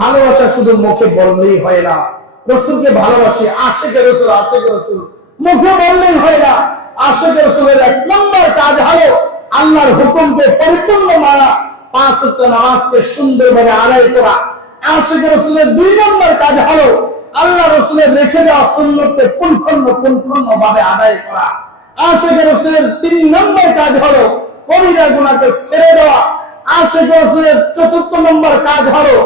ভালোবাসা শুধু মুখে বললেই হয় না, রসুলকে ভালোবাসি, আশিকে রসুল, আশিকে রসুল মুখে বললেই হয় না। আশিকে রসুলের 1 নম্বর কাজ হলো আল্লাহর হুকুমকে পরিপূর্ণ মানা, 5 ওয়াক্ত নামাজকে সুন্দরভাবে আদায় করা। আশিকে রসুলের 2 নম্বর কাজ হলো আল্লাহ রসুলের রেখে দেওয়া সুন্নতকে পুঙ্খানুপুঙ্খভাবে আদায় করা। আশিকে রসুলের 3 নম্বর কাজ হলো কবিরা গুনাহকে ছেড়ে দেওয়া। আশিকে রসুলের 4র্থ নম্বর কাজ হলো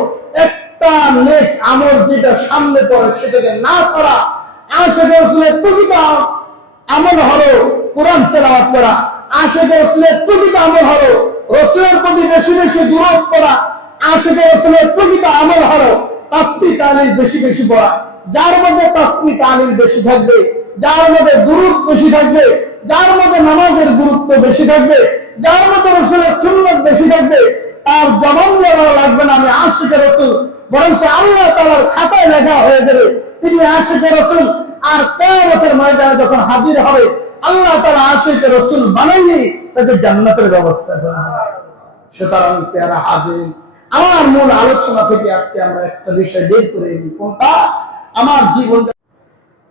একটা নেক আমল যেটা সামনে পড়ে সেটাকে না ছাড়া। আশিকে রসুলের প্রকৃত আমল হলো কোরআন তেলাওয়াত করা। আশিকে রসুলের প্রকৃত আমল হলো রসুলের প্রতি বেশি বেশি দুরূদ পড়া। আশিকে রসুলের প্রকৃত আমল হলো তাসবিহ তাহলিল বেশি বেশি পড়া। যার মধ্যে তাসবিহ তাহলিল বেশি থাকবে, যার মধ্যে দুরূদ বেশি থাকবে, যার মধ্যে নামাজের গুরুত্ব বেশি থাকবে, যার মধ্যে রসুলের সুন্নাত বেশি থাকবে, তার জবান দেওয়া লাগবে না আমি আশিকে রসুল, বরং আল্লাহ তাআলার খাতায় লেখা হয়ে যাবে তিনি আশিকে রসুল। আর কিয়ামতের ময়দানে যখন হাজির হবে আল্লাহ তাআলা আশিকে রসুল বানাইনি তাকে জান্নাতের ব্যবস্থা করেন। সুতরাং প্যারা হাজির, আমার মূল আলোচনা থেকে আজকে আমরা একটা বিষয় বের করে নিই, কোনটা? আমার জীবন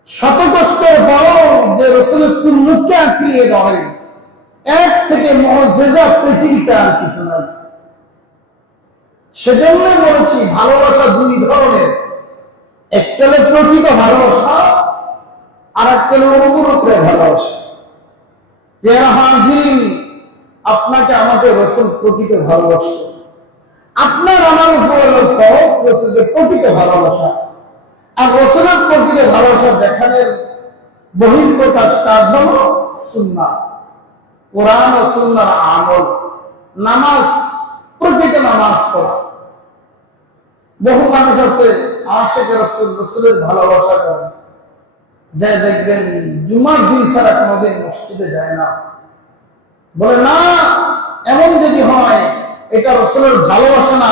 শত কষ্টের বড় যে রসুলের সুন্নতকে আঁকড়িয়ে ধরে, এক থেকে মুআজ্জিজা পৃথিবীতে আর কিছু নাই। সেজন্য বলেছি ভালোবাসা 2 ধরনের, একটা হলো প্রকৃত ভালোবাসা আর একটা হলো উপরোক্ত ভালোবাসা। প্রিয় হাজিরিন, আপনাকে আমাকে রসুল প্রকৃত ভালোবাসা, আপনার আমার উপর হলো ফরজ রসুলের প্রকৃত ভালোবাসা। আর রসুলের প্রকৃত ভালোবাসা দেখানোর বহিঃপ্রকাশ কাজ হলো সুন্নাহ, কোরআন ও সুন্নাহর আমল, নামাজ, প্রকৃত নামাজ পড়া। বহু মানুষ আছে আশিকে রসুল, রসুলের ভালোবাসা করে, যা দেখবেন জুমার দিন ছাড়া কোনোদিন মসজিদে যায় না। বলে না, এমন যদি হয় এটা রসুলের ভালোবাসা না,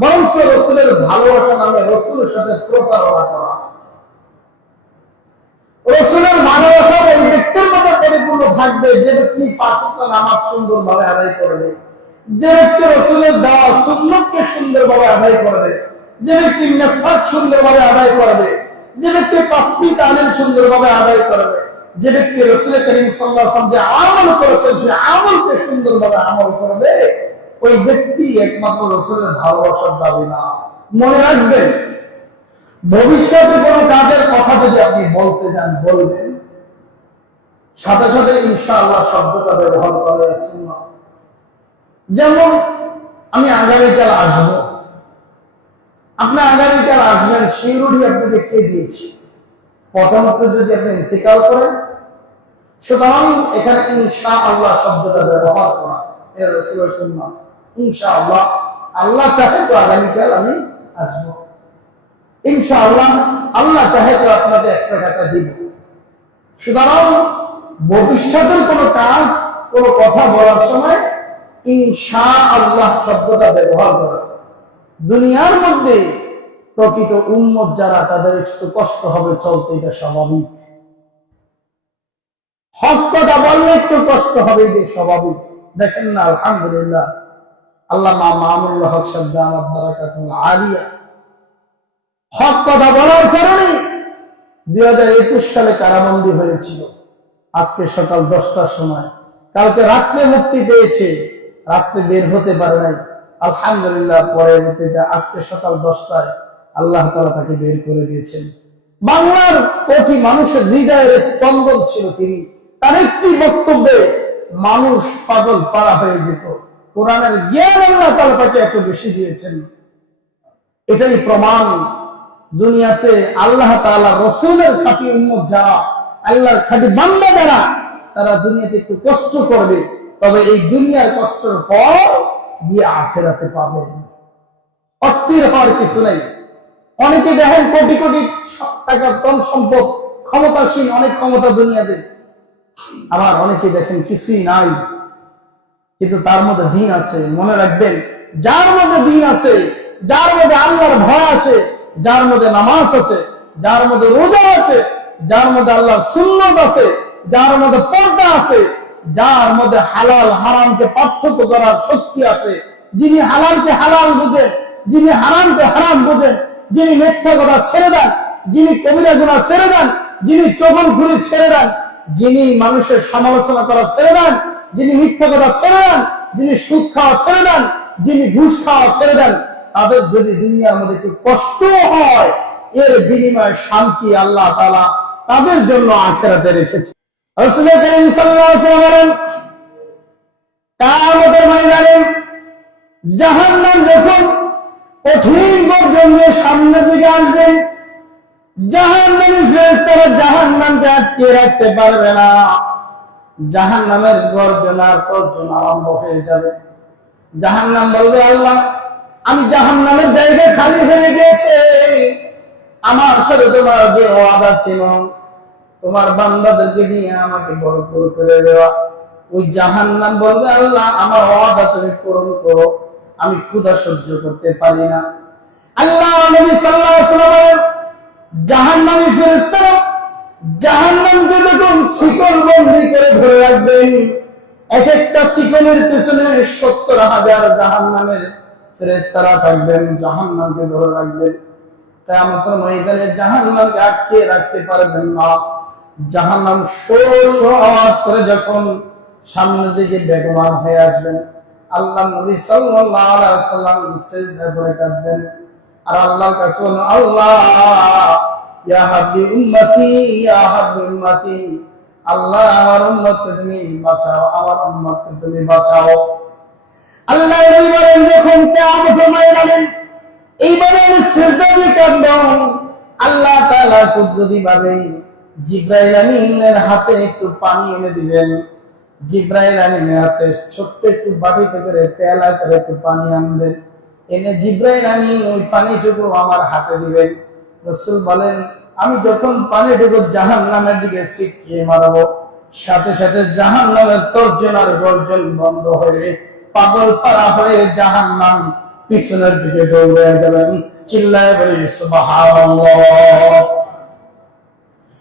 বরং রসুলের ভালোবাসা নামে রসুলের সাথে প্রতারণা করা। রসুলের ভালোবাসা ওই ব্যক্তির মধ্যে পরিপূর্ণ থাকবে যে ব্যক্তি 5 ওয়াক্ত নামাজ সুন্দরভাবে আদায় করবে, যে ব্যক্তি রসুলের দেওয়া সুন্নতকে সুন্দরভাবে আদায় করবে, যে ব্যক্তি মিসওয়াক সুন্দরভাবে আদায় করবে, যে ব্যক্তি তাসবিহ তাহলিল সুন্দরভাবে আদায় করবে, যে ব্যক্তি রাসূল করিম সাল্লাল্লাহু আলাইহি ওয়াসাল্লাম যে আমল করেছেন সেই আমলকে সুন্দরভাবে আমল করবে, ওই ব্যক্তি একমাত্র রাসূলের ভালোবাসার দাবি না। মনে রাখবেন, ভবিষ্যতে কোনো কাজের কথা যদি আপনি বলতে যান বলবেন, সাথে সাথে ইনশাআল্লাহ শব্দটা ব্যবহার করে সুন্নাহ। যেমন আমি আগামীকাল আসবো, আপনি আগামীকাল আসবেন, সেই রুটি আপনাকে কে দিয়েছে? প্রথমত যদি আপনি ইন্তেকাল করেন, সুতরাং এখানে ইনশাআল্লাহ শব্দটা ব্যবহার করা এটা রাসূলের সুন্নাহ। ইনশাআল্লাহ, আল্লাহ চাহে তো আগামীকাল আমি আসবো, ইনশাআল্লাহ আল্লাহ চাহে তো আপনাকে 1 টাকা দিব। সুতরাং ভবিষ্যতের কোনো কাজ, কোনো কথা বলার সময় ইনশাআল্লাহ শব্দটা ব্যবহার করা। দুনিয়ার মধ্যে প্রকৃত উম্মত যারা, তাদের একটু কষ্ট হবে চলতে, এটা স্বাভাবিক। হক কথা বললে একটু কষ্ট হবে, এটা স্বাভাবিক। দেখেন না, আলহামদুলিল্লাহ, আল্লামা মামুনুল্লাহ হক সাহেব দামাত বারাকাতুল আলিয়া হক কথা বলার কারণে 2021 সালে কারাবন্দী হয়েছিল। আজকে সকাল 10টার সময়, কালকে রাত্রে মুক্তি পেয়েছে, রাত্রে বের হতে পারে নাই। আলহামদুলিল্লাহ, পরবর্তীতে আজকে সকাল 10টায় আল্লাহ তাআলা তাকে বের করে দিয়েছেন। বাংলার কোটি মানুষের হৃদয়ের স্পন্দন ছিল তিনি। তার একটি বক্তব্যে মানুষ পাগল পাড়া হয়ে যেত। কোরআনের জ্ঞান আল্লাহ তাআলা তাকে এত বেশি দিয়েছেন, এটাই প্রমাণ। দুনিয়াতে আল্লাহ তাআলা রাসূলের খাঁটি উম্মত যারা, আল্লাহর খাঁটি বান্দা যারা, তারা দুনিয়াতে একটু কষ্ট করবে, তবে এই দুনিয়ার কষ্টের ফল দিয়ে আখিরাতে পাবেন। অস্থির হওয়ার কিছু নাই। অনেকে দেখেন কোটি কোটি টাকা, ধন সম্পদ, ক্ষমতাসীন, অনেক ক্ষমতা দুনিয়াতে, আবার অনেকে দেখেন কিছুই নাই, কিন্তু তার মধ্যে দিন আছে। মনে রাখবেন, যার মধ্যে দিন আছে, যার মধ্যে আল্লাহর ভয় আছে, যার মধ্যে নামাজ আছে, যার মধ্যে রোজা আছে, যার মধ্যে আল্লাহর সুন্নাত আছে, যার মধ্যে পর্দা আছে, যার মধ্যে হালাল হারামকে পার্থক্য করার শক্তি আছে, যিনি হালালকে হালাল বুঝেন, যিনি হারামকে হারাম বোঝেন, যিনি মিথ্যা কথা ছেড়ে দেন, যিনি কবিরা গুনাহ ছেড়ে দেন, যিনি চগলখুরি ছেড়ে দেন, যিনি মানুষের সমালোচনা করা ছেড়ে দেন, যিনি মিথ্যা কথা ছেড়ে দেন, যিনি সুদ খাওয়া ছেড়ে দেন, যিনি ঘুষ খাওয়া ছেড়ে দেন, তাদের যদি দুনিয়ার মধ্যে একটু কষ্ট হয়, এর বিনিময়ে শান্তি আল্লাহ তাআলা তাদের জন্য আখিরাতে রেখেছে। রাসূল করিম সাল্লাল্লাহু আলাইহি ওয়াসাল্লাম বলেন, কিয়ামতের ময়দানে জাহান্নাম যখন কঠিন গর্জন নিয়ে সামনের দিকে আসবে, জাহান্নামী ফেরেশতারা জাহান্নামকে আটকে রাখতে পারবে না। জাহান্নামের গর্জনার তর্জন আরম্ভ হয়ে যাবে। জাহান্নাম বলবে, আল্লাহ, আমি জাহান্নামের জায়গা খালি হয়ে গেছে, আমার সাথে তোমার যে ওয়াদা ছিল তোমার বান্দাদেরকে দিয়ে আমাকে ভরপুর করে দেওয়া, ওই জাহান্নাম বলবে, আল্লাহ, আমার ওয়াদা তুমি পূরণ করো, আমি ক্ষুধা সহ্য করতে পারি না। আল্লাহ নবী সাল্লাল্লাহু আলাইহি ওয়াসাল্লাম বলেন, জাহান্নামী ফেরেশতারা জাহান্নামকে যখন শিকল বন্দী করে ধরে রাখবেন, এক একটা শিকলের পিছনে 70,000 জাহান্নামের ফেরেশতারা থাকবেন, জাহান্নামকে ধরে রাখবেন। কিয়ামতের ময়দানে জাহান্নামকে আটকে রাখতে পারবেন না। জাহান্নাম শো শো আওয়াজ করে যখন সামনের দিকে বেগবান হয়ে আসবেন, আল্লাহ নবী সাল্লাল্লাহু আলাইহি ওয়াসাল্লাম সিজদা করে কাঁদবেন আর আল্লাহর কাছে বলেন, আল্লাহ, ইয়া হাবলি উম্মতি, ইয়া হাবলি উম্মতি, আল্লাহ, আমার উম্মতকে তুমি বাঁচাও, আমার উম্মতকে তুমি বাঁচাও। আল্লাহ নবী বলেন, যখন কিয়ামতের ময়দানে এইভাবে সিজদা দিয়ে কাঁদবেন, আল্লাহ তাআলা কুদরতিভাবে জিবরাইল আমিনের হাতে একটু পানি এনে দিবেন। জিবরাইল আমিনের হাতে ছোট্ট একটু বাটিতে করে পেয়ালা করে একটু পানি আনবেন, এনে জিবরাইল আমিন ওই পানিটুকু আমার হাতে দিবেন। রাসূল বলেন, আমি যখন পানিটুকু জাহান্নামের দিকে ছিটিয়ে মারবো, সাথে সাথে জাহান্নামের তর্জন আর গর্জন বন্ধ হয়ে পাগল পাড়া হয়ে জাহান্নাম পিছনের দিকে দৌড়ে যাবেন। চিল্লায় বলি সুবহানাল্লাহ।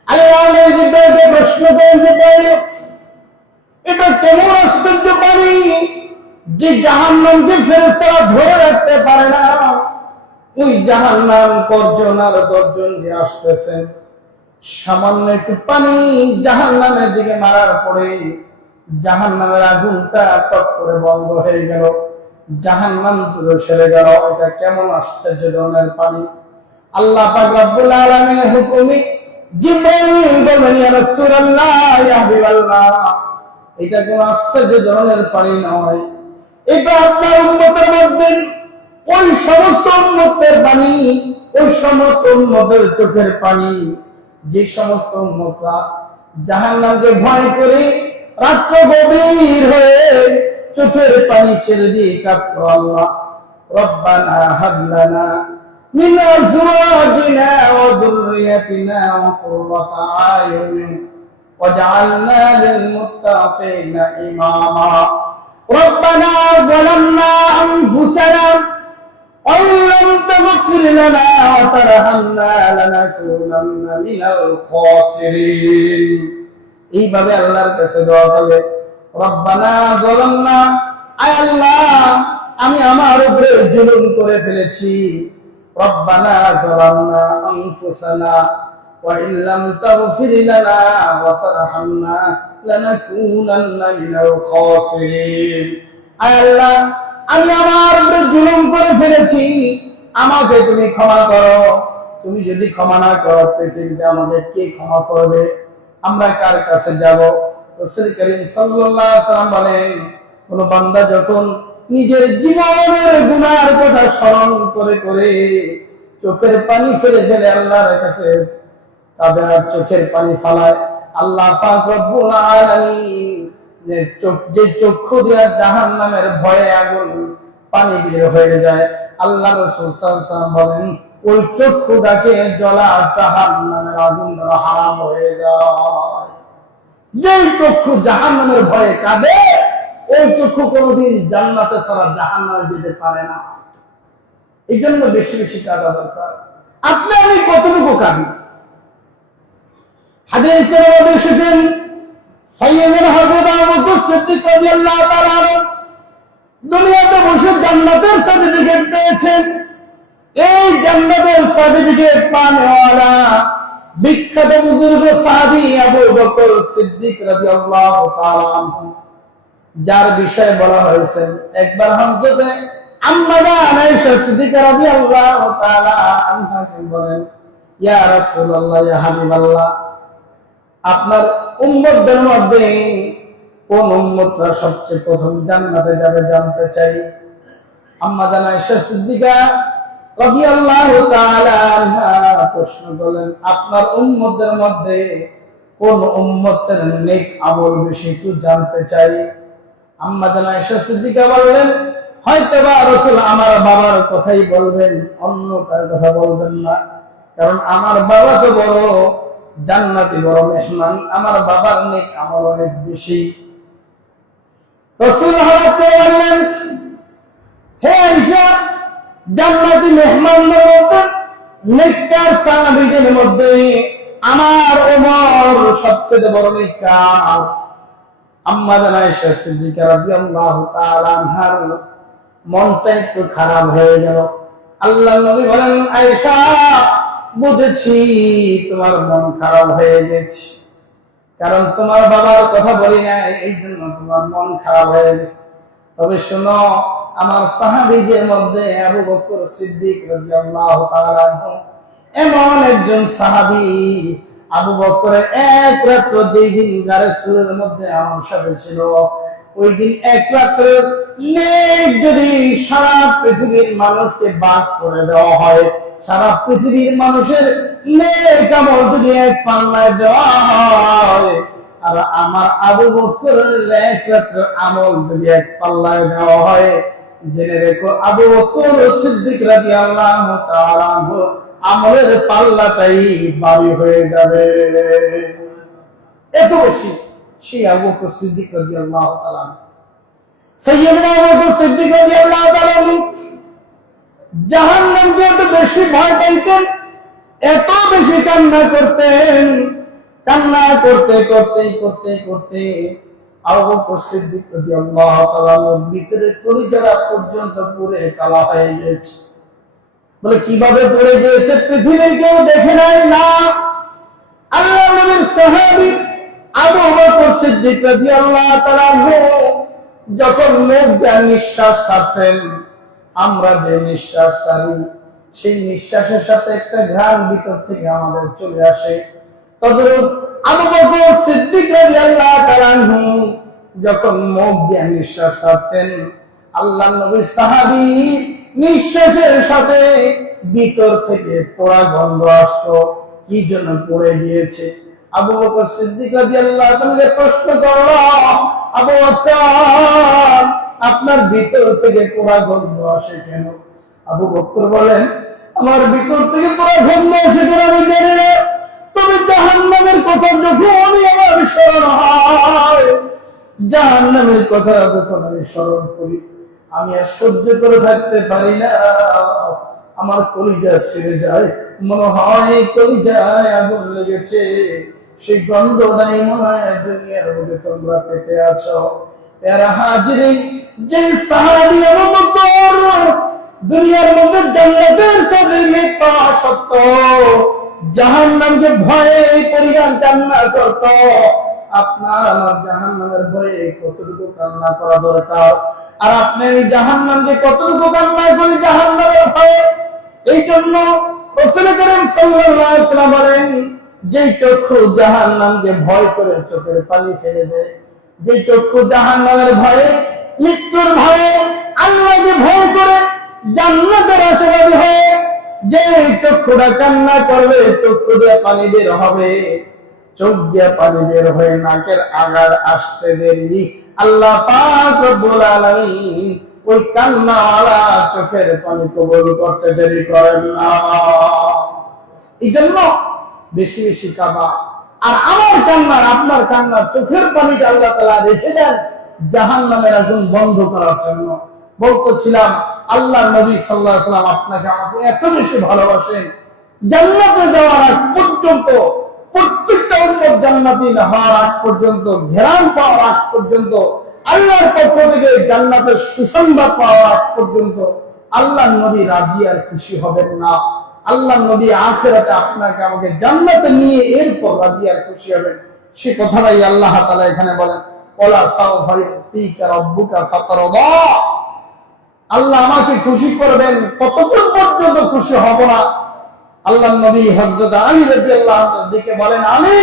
আল্লাহ নবীকে প্রশ্ন করেন, এটা কেমন আশ্চর্য পানি যে জাহান্নামকে ফেরেশতারা ধরে রাখতে পারে না। ওই জাহান্নাম গর্জন আর গর্জন যে আসতেছেন, সামান্য একটু পানি জাহান্নামের দিকে মারার পরে জাহান্নামের আগুনটা টপ করে বন্ধ হয়ে গেল, জাহান্নাম দূরে সরে গেল। এটা কেমন আশ্চর্য ধরনের পানি! আল্লাহ পাক রব্বুল আলামিনের হুকুমে জিবরাইল বলেন, ইয়া রাসূলুল্লাহ, ইয়া হাবিবাল্লাহ, এটা কোন আশ্চর্য ধরনের পানি নয়, এটা আপনার উম্মতের মধ্যে ওই সমস্ত উম্মতের পানি, ওই সমস্ত উম্মতের চোখের পানি, যে সমস্ত উম্মতরা জাহান্নামকে ভয় করে রাত্র গভীর হয়ে চোখের পানি ছেড়ে দিয়ে কাঁদতো, আল্লাহ, রব্বানা হাব লানা মিন আজওয়াজিনা ওয়া যুররিয়াতিনা কুররাতা আয়ুন ওয়াজআলনা লিল মুত্তাকিনা ইমামা রব্বানা যালামনা আনফুসানা ওয়া ইল্লাম তাগফির লানা ওয়া তারহামনা লানাকুনান্না মিনাল খাসিরিন। এইভাবে আল্লাহর কাছে দোয়া করলে, রব্বানা যালামনা, আয় আল্লাহ, আমি আমার উপরে জুলুম করে ফেলেছি, রব্বানা যালামনা আনফুসানা ওয়া ইল্লাম তাগফির লানা ওয়া তারহামনা লানাকুনান্না মিনাল খাসিরিন। আয় আল্লাহ, আমি আমার উপরে জুলুম করে ফেলেছি, আমাকে তুমি ক্ষমা করো। তুমি যদি ক্ষমা না করো, পৃথিবীতে আমাকে কে ক্ষমা করবে? আমরা কার কাছে যাব? রাসূল করিম সাল্লাল্লাহু আলাইহি ওয়াসাল্লাম বলেন, কোন বান্দা যখন নিজের জীবনের গুনার কথা স্মরণ করে করে চোখের পানি ফেলে ফেলে আল্লাহর কাছে তাদের চোখের পানি ফালায়, আল্লাহ পাক রব্বুল আলামিন যে চক্ষু দিয়ে জাহান্নামের ভয়ে আগুন পানি বের হয়ে যায়, আল্লাহ রাসূল সাল্লাল্লাহু আলাইহি ওয়াসাল্লাম বলেন, ওই চক্ষুটাকে জ্বলা জাহান্নামের আগুন দ্বারা হারাম হয়ে যায়। যে চক্ষু জাহান্নামের ভয়ে কাঁদে, ওই চক্ষু কোনোদিন জান্নাতে ছাড়া জাহান্নামে যেতে পারে না। এই জন্য বেশি বেশি কাঁদা দরকার। আপনি আমি কতটুকু কাঁদি? হাদিসের মধ্যে এসেছেন, সাইয়্যিদুল হযরত আবু বকর সিদ্দিক রাদিয়াল্লাহু তাআলা দুনিয়াতে বসে জান্নাতের সার্টিফিকেট পেয়েছেন। এই জান্নাতের সার্টিফিকেট পানেওয়ালা বিখ্যাত বুজুর্গ সাহাবী আবু বকর সিদ্দিক রাদিয়াল্লাহু তাআলা আনহু, যার বিষয়ে বলা হয়েছে একবার হযরত আম্মা জান আয়েশা সিদ্দিকা রাদিয়াল্লাহু তাআলা আনহা বলেন, ইয়া রাসূলুল্লাহ, ইয়া হাবিবাল্লাহ, আপনার উম্মতদের মধ্যে কোন উম্মতরা সবচেয়ে প্রথম জান্নাতে যাবে জানতে চাই। আম্মা জান আয়েশা সিদ্দিকা রাদিয়াল্লাহু তাআলা আনহা প্রশ্ন করলেন, আপনার উম্মতদের মধ্যে কোন উম্মতের নেক আমল বেশি একটু জানতে চাই। আম্মা জান আয়েশা সিদ্দিকা বললেন, হয়তোবা রাসূল আমার বাবার কথাই বলবেন, অন্য কার কথা বলবেন না, কারণ আমার বাবা তো বড় জান্নাতি, বড় মেহমান, আমার বাবার নেক আমল অনেক বেশি। রাসূল হযরত বললেন, হে আয়েশা, জান্নাতি মেহমানদের মধ্যে নেককার সাহাবীদের মধ্যে আমার ওমর সবচেয়ে বড় নেককার। আম্মা জান আয়েশা সিদ্দিকা রাদিয়াল্লাহু তাআলা আনহার মনটা একটু খারাপ হয়ে গেল। আল্লাহর নবী বলেন, আয়েশা, বুঝেছি তোমার মন খারাপ হয়ে গেছে, কারণ তোমার বাবার কথা বলি না, এই জন্য তোমার মন খারাপ হয়ে গেছে। তবে শোনো, আমার সাহাবীদের মধ্যে আবু বকর সিদ্দিক রাদিয়াল্লাহু তাআলা আনহু এমন একজন সাহাবী, আবু বকরের এক রাত্র যেই দিন রাসূলের মধ্যে আমার সাথে ছিল, ওই দিন এক রাত্রের নেক যদি সারা পৃথিবীর মানুষকে ভাগ করে দেওয়া হয়, সারা পৃথিবীর মানুষের নেক আমল যদি এক পাল্লায় দেওয়া হয়, আর আমার আবু বকরের এক রাত্রের আমল যদি এক পাল্লায় দেওয়া হয়, জেনে রেখো আবু বকর সিদ্দিক রাদিয়াল্লাহু তাআলা আনহু আমলের পাল্লাটাই ভারী হয়ে যাবে। এত বেশি সেই আবু বকর সিদ্দিক রাদিয়াল্লাহু তাআলা আনহু, সাইয়্যিদনা আবু বকর সিদ্দিক রাদিয়াল্লাহু তাআলা আনহু জাহান্নামকে এত বেশি ভয় পাইতেন, এত বেশি কান্না করতেন, কান্না করতে করতে করতে করতে আবু বকর সিদ্দিক রাদিয়াল্লাহু তাআলা আনহুর ভিতরের কলিজাটা পর্যন্ত পুড়ে কালা হয়ে গেছে। বলে কিভাবে পড়ে গিয়েছে, পৃথিবীর কেউ দেখে নাই না। আল্লাহর নবীর সাহাবী আবু বকর সিদ্দিক রাদিয়াল্লাহু তাআলা আনহু যখন মুখ দিয়ে নিঃশ্বাস ছাড়তেন, আমরা যে নিঃশ্বাস ছাড়ি সেই নিঃশ্বাসের সাথে একটা ঘ্রাণ ভিতর থেকে আমাদের চলে আসে, তদ্রূপ আবু বকর সিদ্দিক রাদিয়াল্লাহু তাআলা আনহু যখন মুখ দিয়ে নিঃশ্বাস ছাড়তেন, আল্লাহর নবীর সাহাবী নিঃশ্বাসের সাথে ভিতর থেকে পোড়া গন্ধ আসতো। কি জন্য পড়ে গিয়েছে? আবু বকর সিদ্দিক রাদিয়াল্লাহু তাআলা প্রশ্ন করল, আবু বকর, আপনার ভিতর থেকে পোড়া গন্ধ আসে কেন? আবু বকর বলেন, আমার ভিতর থেকে পোড়া গন্ধ আসে কেন আমি জানি না, তবে জাহান্নামের কথা যখন আমার স্মরণ হয়, জাহান্নামের কথা যখন আমি স্মরণ করি, আমি আর সহ্য করে থাকতে পারি না, আমার কলিজা ছিঁড়ে যায়, মনে হয় কলিজায় আগুন লেগেছে, সেই গন্ধটাই মনে হয় দুনিয়ার মধ্যে তোমরা পেতে আছো। প্যারা হাজিরিন, যে সাহাবী আবু বকর দুনিয়ার মধ্যে জান্নাতের সার্টিফিকেট পাওয়া সত্ত্বেও জাহান্নামকে ভয়ে পরিগান কান্না করত, আপনার আমার জাহান্নামের ভয়ে কতটুকু কান্না করা দরকার, আর আপনি এই জাহান্নামকে কতটুকু কান্না করি জাহান্নামের ভয়ে। এই জন্য রাসূল করিম সাল্লাল্লাহু আলাইহি ওয়াসাল্লাম বলেন, যে চক্ষু জাহান্নামকে ভয় করে চোখের পানি ফেলে দেয়, যে চক্ষু জাহান্নামের ভয়ে, মৃত্যুর ভয়ে, আল্লাহকে ভয় করে জান্নাতের আশাবাদী হয়ে যে চক্ষুটা কান্না করবে, চক্ষু দিয়ে পানি বের হবে, চোখ দিয়ে পানি বের হয়ে নাকের আগার আসতে দেরি আল্লাহ পাক রব্বুল আলামিন ওই কান্নাওয়ালা চোখের পানি কবুল করতে দেরি করেন না। এই জন্য বেশি বেশি কাঁদা, আর আমার কান্নার আপনার কান্নার চোখের পানিটা আল্লাহ তাআলা রেখে দেন জাহান্নামের আগুন বন্ধ করার জন্য। বলতেছিলাম, আল্লাহর নবী সাল্লাল্লাহু আলাইহি ওয়াসাল্লাম আপনাকে আমাকে এত বেশি ভালোবাসেন, জান্নাতে যাওয়ার আগ পর্যন্ত, প্রত্যেকটা উম্মত জান্নাতি হওয়ার আগ পর্যন্ত, ঘেরান পাওয়ার আগ পর্যন্ত, আল্লাহর পক্ষ থেকে জান্নাতের সুসংবাদ পাওয়ার আগ পর্যন্ত আল্লাহ নবী রাজি আর খুশি হবেন না। আল্লাহ নবী আখিরাতে আপনাকে আমাকে জান্নাতে নিয়ে এরপর রাজি আর খুশি হবেন। সে কথাটাই আল্লাহ তাআলা এখানে বলেন, ওয়ালা সাওফা ইউতিকা রাব্বুকা ফাতারদা। আল্লাহ আমাকে খুশি করবেন, ততক্ষণ পর্যন্ত খুশি হব না। আল্লাহ নবী হযরত আলী রাদিয়াল্লাহু আনহু দিকে বলেন, আলী,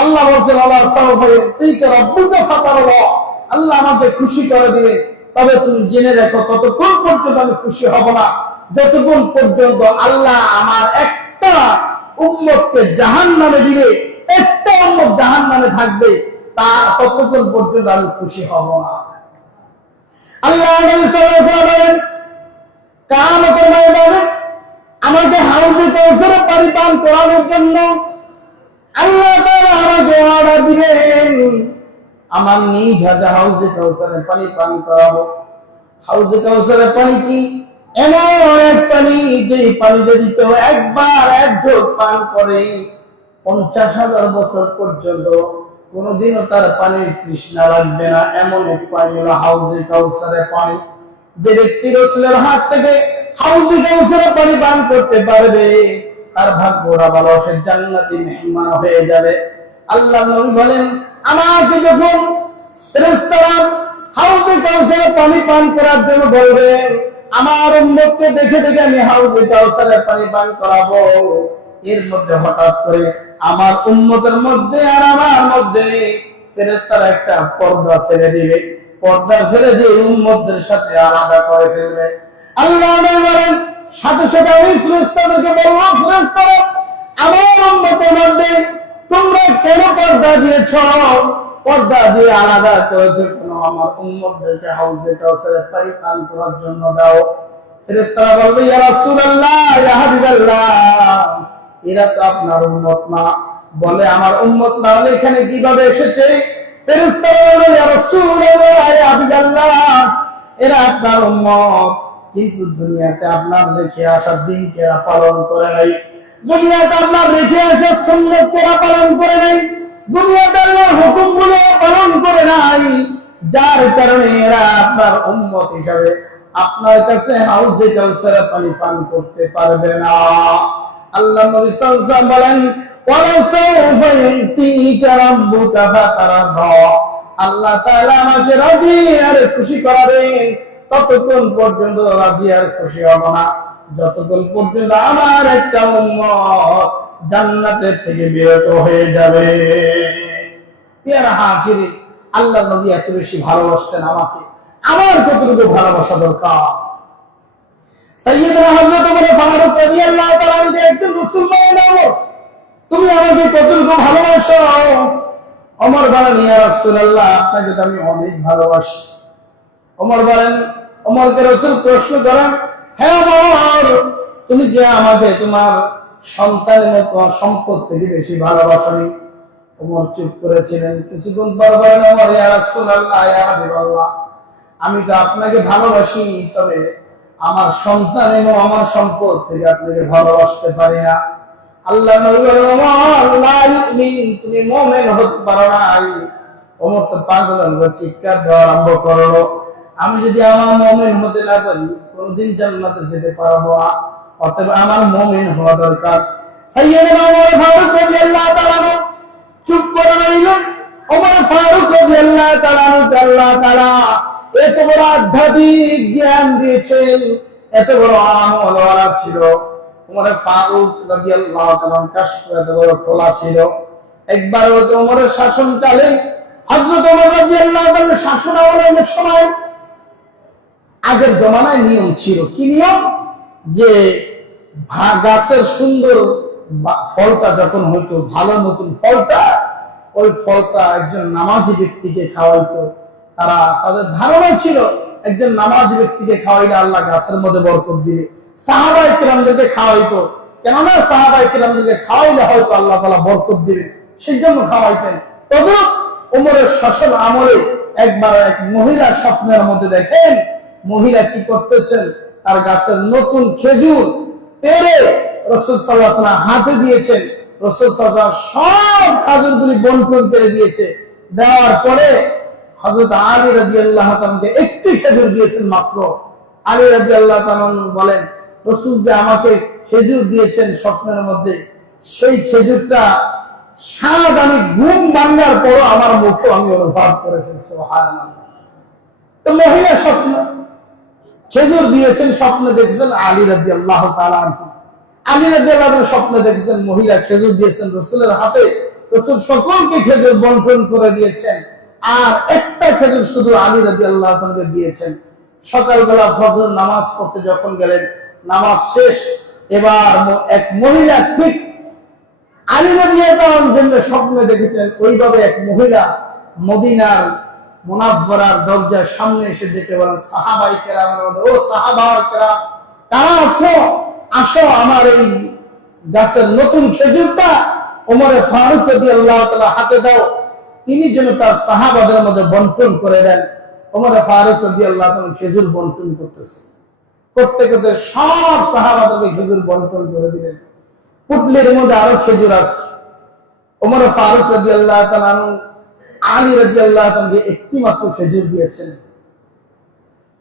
আল্লাহ বলেন ওয়ালা সাওফা ইউতিকা রাব্বুকা ফাতারদা, আল্লাহ আমাকে খুশি করে দিবে, তবে তুমি জেনে রাখো ততক্ষণ পর্যন্ত আমি খুশি হব না যতক্ষণ পর্যন্ত আল্লাহ আমার একটা উম্মতকে জাহান্নামে দিবে, একটা উম্মত জাহান্নামে থাকবে, তা ততক্ষণ পর্যন্ত আমি খুশি হব না। আল্লাহ নবী সাল্লাল্লাহু আলাইহি ওয়াসাল্লাম বলেন, কিয়ামতের ময়দানে আমাকে হাউজে কাউসারে পানি পান করানোর জন্য আল্লাহ তাআলা আমাকে অর্ডার দিবেন, আমার নিজ হাতে হাউজে কাউসারের পানি পান করাবো। হাউজে কাউসারের পানি কি? এমন এক পানি যে পানি যদি কেউ একবার এক ঢোক পান করে 50,000 বছর পর্যন্ত কোনদিনও তার পানির তৃষ্ণা লাগবে না। এমন এক পানি হলো হাউজে কাউসারের পানি। যে ব্যক্তি রাসূলের হাত থেকে হাউজে কাউসারের পানি পান করতে পারবে তার ভাগ্যটা ভালো, সে জান্নাতি মেহমান হয়ে যাবে। আল্লাহ নবী বলেন, আমাকে যখন ফেরেশতারা হাউজে কাউসারের পানি পান করার জন্য বলবে, আমার উম্মতকে দেখে দেখে আমি হাউজে কাউসারের পানি পান করাবো। এর মধ্যে হঠাৎ করে আমার উম্মতের মধ্যে আর আমার মধ্যে ফেরেশতারা একটা পর্দা ছেড়ে দিবে, পর্দা ছেড়ে দিয়ে উম্মতদের সাথে আলাদা করে ফেলবে। আল্লাহ নবী বলেন, সাথে সাথে আমি ফেরেশতাদেরকে বলবো, ফেরেশতারা, আমার উম্মতের মধ্যে তোমরা কেন পর্দা দিয়েছ? পর্দা দিয়ে আলাদা করেছো কেন? আমার উম্মতদেরকে হাউজে কাউসারের পানি পান করার জন্য দাও। ফেরেশতারা বলবে, ইয়া রাসূলুল্লাহ, ইয়া হাবিবাল্লাহ, এরা তো আপনার উম্মত না। বলে, আমার উম্মত না হলে এখানে কিভাবে এসেছে? ফেরেশতারা বলে, ইয়া রাসূলুল্লাহ, ইয়া হাবিবাল্লাহ, এরা আপনার উম্মত, কিন্তু দুনিয়াতে আপনার রেখে আসা দিনকে এরা পালন করে নাই, দুনিয়াতে আপনার রেখে আসা সুন্নতকে এরা পালন করে নাই, দুনিয়াতে আল্লাহর হুকুমগুলো পালন করে নাই, যার কারণে এরা আপনার উম্মত হিসাবে আপনার কাছে হাউজে কাউসারের পানি পান করতে পারবে না। আল্লাহ নবী সাল্লাল্লাহু আলাইহি ওয়াসাল্লাম বলেন, ওয়ালা সাওফা ইউতিকা রাব্বুকা ফাতারদা, আল্লাহ তাআলা আমাকে রাজি আর খুশি করাবেন, ততক্ষণ পর্যন্ত রাজি আর খুশি হব না যতক্ষণ পর্যন্ত আমার একটা উম্মত জান্নাতের থেকে বিরত হয়ে যাবে। পেয়ারা হাজিরিন, আল্লাহ নবী এত বেশি ভালোবাসতেন আমাকে, আমার কতটুকু ভালোবাসা দরকার। সাইয়্যিদনা হযরত ওমর ফারুক রাদিয়াল্লাহু তাআলা আনহু একজন মুসলমান নাও, তুমি আমাকে কতটুকু ভালোবাসো? ওমর বলেন, ইয়া রাসূলুল্লাহ, আপনাকে তো আমি অনেক ভালোবাসি। ওমর বলেন, ওমরকে রাসূল প্রশ্ন করেন, হে ওমর, তুমি কি আমাকে তোমার সন্তানের মতো সম্পদ থেকে বেশি ভালোবাসনি? ওমর চুপ করেছিলেন। কিছুক্ষণ পর বলেন, ওমর, ইয়া রাসূলুল্লাহ, ইয়া হাবিবাল্লাহ, আমি তো আপনাকে ভালোবাসি, তবে আমার সন্তান এবং আমার সম্পদ থেকে আপনাকে ভালোবাসতে পারি না। আল্লাহ নবী বলেন, ওমর, লা ইউমিন, তুমি মুমিন হতে পারো না। ওমর তো পাগল হয়ে চিৎকার দেওয়া আরম্ভ করলো, আমি যদি আমার মুমিন হতে না পারি কোনদিন জান্নাতে যেতে পারবো না, অতএব আমার মুমিন হওয়া দরকার। সাইয়্যিদনা ওমর ফারুক রাদিয়াল্লাহু তাআলা চুপ করে রইলেন। ওমর ফারুক রাদিয়াল্লাহু তাআলা আল্লাহ তাআলা এত বড় আধ্যাত্মিক জ্ঞান দিয়েছেন, এত বড় আমলওয়ালা ছিল। ওমর ফারুক রাদিয়াল্লাহু তাআলা কাশফ এত বড় খোলা ছিল। একবার ওমরের শাসনকালে হযরত ওমর রাদিয়াল্লাহু তাআলা শাসন আমলের সময় আগের জমানায় নিয়ম ছিল, কি নিয়ম? যে গাছের সুন্দর ফলটা যখন হইতো, ভালো নতুন ফলটা, ওই ফলটা একজন নামাজি ব্যক্তিকে খাওয়াইতো। তাদের ধারণা ছিল একজন নামাজি ব্যক্তিকে খাওয়াইলে আল্লাহ গাছের মধ্যে বরকত দিবে। সাহাবায়ে কেরামদেরকে খাওয়াইতো, কেননা সাহাবায়ে কেরামদেরকে খাওয়াইলে হয়তো আল্লাহ তাআলা বরকত দিবে, সেই জন্য খাওয়াইতেন। তবে ওমরের শাসন আমলে একবার এক মহিলা স্বপ্নের মধ্যে দেখেন, মহিলা কি করতেছেন, তার গাছের নতুন খেজুর পেড়ে রাসূল সাল্লাল্লাহু আলাইহি ওয়াসাল্লাম হাতে দিয়েছেন। রাসূল সাল্লাল্লাহু আলাইহি ওয়াসাল্লাম সব খাজুরগুলি বন্টন করে দিয়েছে। দেওয়ার পরে হযরত আলী রাদিয়াল্লাহু তাআলাকে একটি খেজুর দিয়েছেন মাত্র। আলী রাদিয়াল্লাহু তাআলা বলেন, রাসূল যে আমাকে খেজুর দিয়েছেন স্বপ্নের মধ্যে, সেই খেজুরটা স্বাদ আমি ঘুম ভাঙার পর আমার মুখে আমি অনুভব করেছি। সুবহানাল্লাহ। তো মহিলা স্বপ্ন খেজুর দিয়েছেন, স্বপ্নে দেখেছেন আলী রাদিয়াল্লাহু তাআলা আনহু। আলী রাদিয়াল্লাহু তাআলা স্বপ্নে দেখেছেন মহিলা খেজুর দিয়েছেন রাসূলের হাতে, রাসূল সকলকে খেজুর বন্টন করে দিয়েছেন, আর একটা খেজুর শুধু আলী রাদিয়াল্লাহু তাআলাকে দিয়েছেন। সকালবেলা ফজর নামাজ পড়তে যখন গেলেন, নামাজ শেষ, এবার এক মহিলা ঠিক আলী রাদিয়াল্লাহু তাআলার জন্য স্বপ্নে দেখেছেন, ওইভাবে এক মহিলা মদিনার মুনাওয়ারার দরজার সামনে এসে ডেকে বলেন, সাহাবাই কেরাম, ও সাহাবা কেরাম, কারা আছো, আসো আমার এই গাছের নতুন খেজুরটা ওমরে ফারুক রাদিয়াল্লাহু তাআলা হাতে দাও, তিনি যেন তার সাহাবাদের মধ্যে বন্টন করে দেন। ওমরে ফারুক রাদিয়াল্লাহু তাআলা খেজুর বন্টন করতেছে, করতে করতে সব সাহাবাদেরকে খেজুর বন্টন করে দিলেন। পুটলির মধ্যে আরো খেজুর আছে। ওমরে ফারুক রাদিয়াল্লাহু তাআলা আলী রাদিয়াল্লাহু তাআলাকে একটি মাত্র খেজুর দিয়েছেন।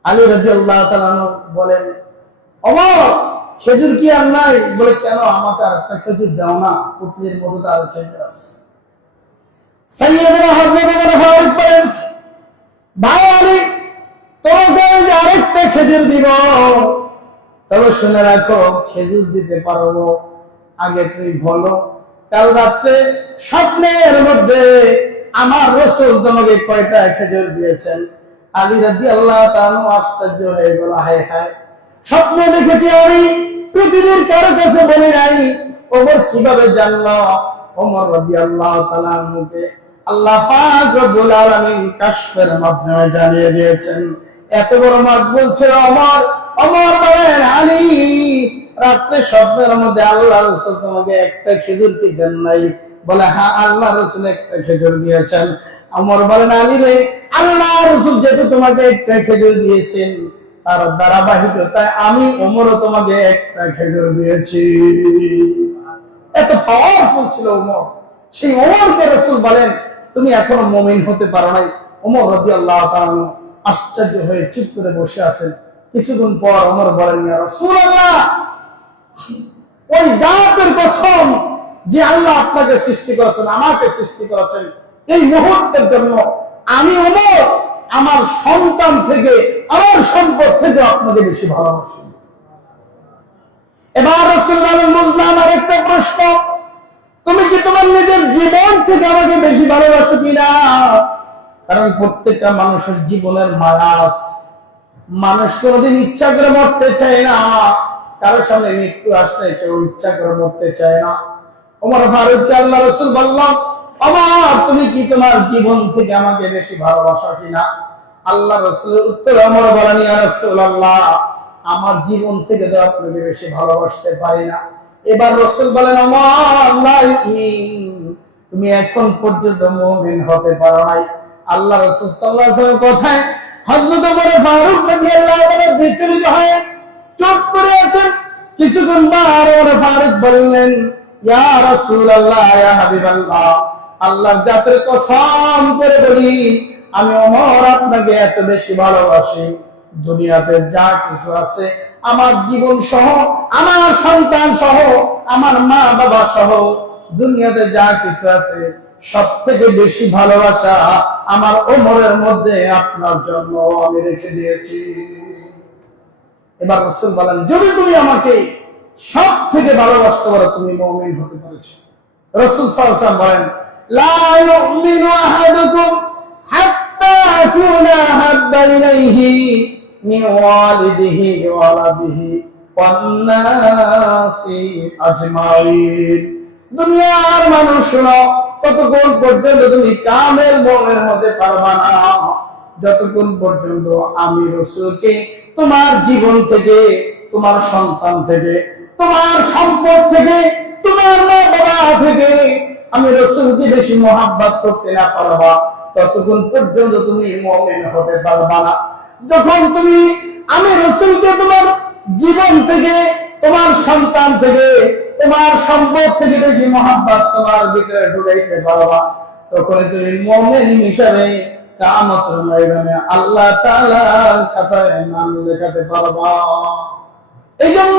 আলী রাদিয়াল্লাহু তাআলা বলেন, ওমর, খেজুর কি আর নাই? বলে, কেন, আমাকে আরেকটা খেজুর দাও না, পুটলির মধ্যে তো আরো খেজুর আছে। সাইয়েদনা হযরত ওমর ফারুক বলেন, ভাই আলী, তোমাকে আমি আরেকটা খেজুর দিব, তবে শুনে রাখো, খেজুর দিতে পারবো, আগে তুমি বলো কাল রাতে স্বপ্নের মধ্যে আমার রাসূল তোমাকে কয়টা খেজুর দিয়েছেন? আলী রাদিয়াল্লাহু তাআলা আশ্চর্য হয়ে গেল, হায় হায়, স্বপ্ন দেখেছি আমি, পৃথিবীর কারো কাছে বলি নাই, ওমর কিভাবে জানলো? ওমর রাদিয়াল্লাহু তাআলা মুখে আল্লাহ পাক রব্বুল আলামিন কাশফের মাধ্যমে জানিয়ে দিয়েছেন। এত বড় মাকবুল ছিল ওমর। ওমর বলেন, আলী, রাতে স্বপ্নের মধ্যে আল্লাহ রাসূল তোমাকে একটা খেজুর কি দেন নাই? বলে, হ্যাঁ, আল্লাহ রাসূল একটা খেজুর দিয়েছেন। ওমর বলেন, আলী রে, আল্লাহ রাসূল যেহেতু তোমাকে একটা খেজুর দিয়েছেন, তার ধারাবাহিকতায় আমি ওমরও তোমাকে একটা খেজুর দিয়েছি। এত পাওয়ারফুল ছিল ওমর। সেই ওমরকে রাসূল বলেন, তুমি এখনো মুমিন হতে পারো নাই। ওমর রাদিয়াল্লাহু তাআলা আশ্চর্য হয়ে চুপ করে বসে আছেন। কিছুক্ষণ পর ওমর বলেন, ইয়া রাসূলুল্লাহ, ওই জাতের কসম যে আল্লাহ আপনাকে সৃষ্টি করেছেন, আমাকে সৃষ্টি করেছেন, এই মুহূর্তের জন্য আমি ওমর আমার সন্তান থেকে, আমার সম্পদ থেকে আপনাকে বেশি ভালোবাসি। এবার রাসূল বলেন, বুঝলাম, আর একটা প্রশ্ন, তুমি কি তোমার নিজের জীবন থেকে আমাকে বেশি ভালোবাসো কিনা? কারণ প্রত্যেকটা মানুষের জীবনের মায়া আছে। মানুষ কোনোদিন ইচ্ছা করে মরতে চায় না, কারোর সামনে মৃত্যু আসলে কেউ ইচ্ছা করে মরতে চায় না। ওমর ফারুককে আল্লাহ রাসূল বললেন, ওমর, তুমি কি তোমার জীবন থেকে আমাকে বেশি ভালোবাসো কিনা? আল্লাহ রাসূলের উত্তরে ওমর বলেন, ইয়া রাসূলুল্লাহ, আমার জীবন থেকে তো আপনাকে বেশি ভালোবাসতে পারি না। এবার রাসূল বলেন, ওমর, তুমি এখন পর্যন্ত মুমিন হতে পারো নাই। আল্লাহ রাসূল সাল্লাল্লাহু আলাইহি ওয়াসাল্লাম কথায় হযরত ওমর ফারুক রাদিয়াল্লাহু তাআলা বিচলিত হয়ে চুপ করে আছেন। কিছুক্ষণ পর ওমর ফারুক বললেন, ইয়া রাসূলুল্লাহ, ইয়া হাবিবাল্লাহ, আল্লাহর জাতের কসম করে বলি, আমি ওমর আপনাকে এত বেশি ভালোবাসি, দুনিয়াতে যা কিছু আছে, আমার জীবন সহ, আমার সন্তান সহ, আমার মা বাবা সহ, দুনিয়াতে যা কিছু আছে, সব থেকে বেশি ভালোবাসা আমার ওমরের মধ্যে আপনার জন্য আমি রেখে দিয়েছি। এবার রাসূল বলেন, যদি তুমি আমাকে সব থেকে ভালোবাসতে পারো, তুমি মুমিন হতে পেরেছো। রাসূল সাল্লাল্লাহু আলাইহি ওয়াসাল্লাম বলেন, লা ইউমিনু আহাদুকুম হাত্তা আকুনা হাব্বা ইলাইহি মিন ওয়ালিদিহি ওয়া ওয়ালাদিহি ওয়ান নাসি আজমাইন। দুনিয়ার মানুষ ততক্ষণ পর্যন্ত তুমি কামেল মুমিন হতে পারবা না, যতক্ষণ পর্যন্ত আমি রাসূলকে তোমার জীবন থেকে, তোমার সন্তান থেকে, তোমার সম্পদ থেকে, তোমার মা বাবা থেকে আমি রাসূলকে বেশি মহব্বত করতে না পারবা, ততক্ষণ পর্যন্ত তুমি মুমিন হতে পারবা না। যখন তুমি আমি রাসূলকে তোমার জীবন থেকে, তোমার সন্তান থেকে, তোমার সম্পদ থেকে বেশি মহব্বত তোমার ভিতরে ঢুকাইতে পারবা, তখন তুমি মুমিন হিসেবে কিয়ামতের ময়দানে আল্লাহ তাআলার খাতায় নাম লেখাতে পারবা। এই জন্য